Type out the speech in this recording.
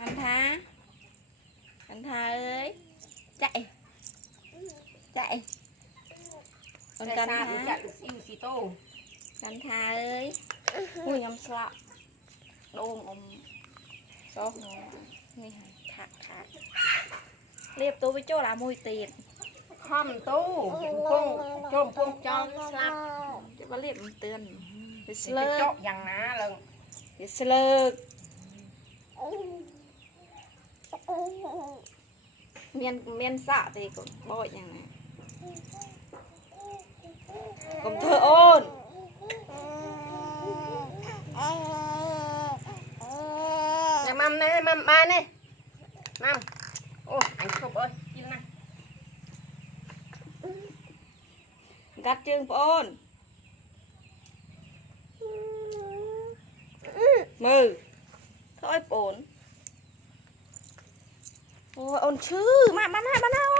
Anh Tha ơi, chạy chạy con Canh Tha, Canh Tha ơi, ui nhầm sọ đôn sốนี่ค่ะค่ะเรียบตัวไปโจ้ละมวยตีนคอมตู้พุ่งโจมพุ่งจองสลับ จะมาเรียบมันเตือนไปส จะ เลิ โจ ก อย่างน้าเลย ไปสเลิกเมียนสะตีก็บ่อยอย่างนี้กลมเธอโอนอย่ามั่มนะมั่มมาเนี่ยมั่มโอ้อันครบเอ้ยกินนะ กัดจึงโอนมือเขาไอ้โอนโอ้ยโอนชื่อมาหน้า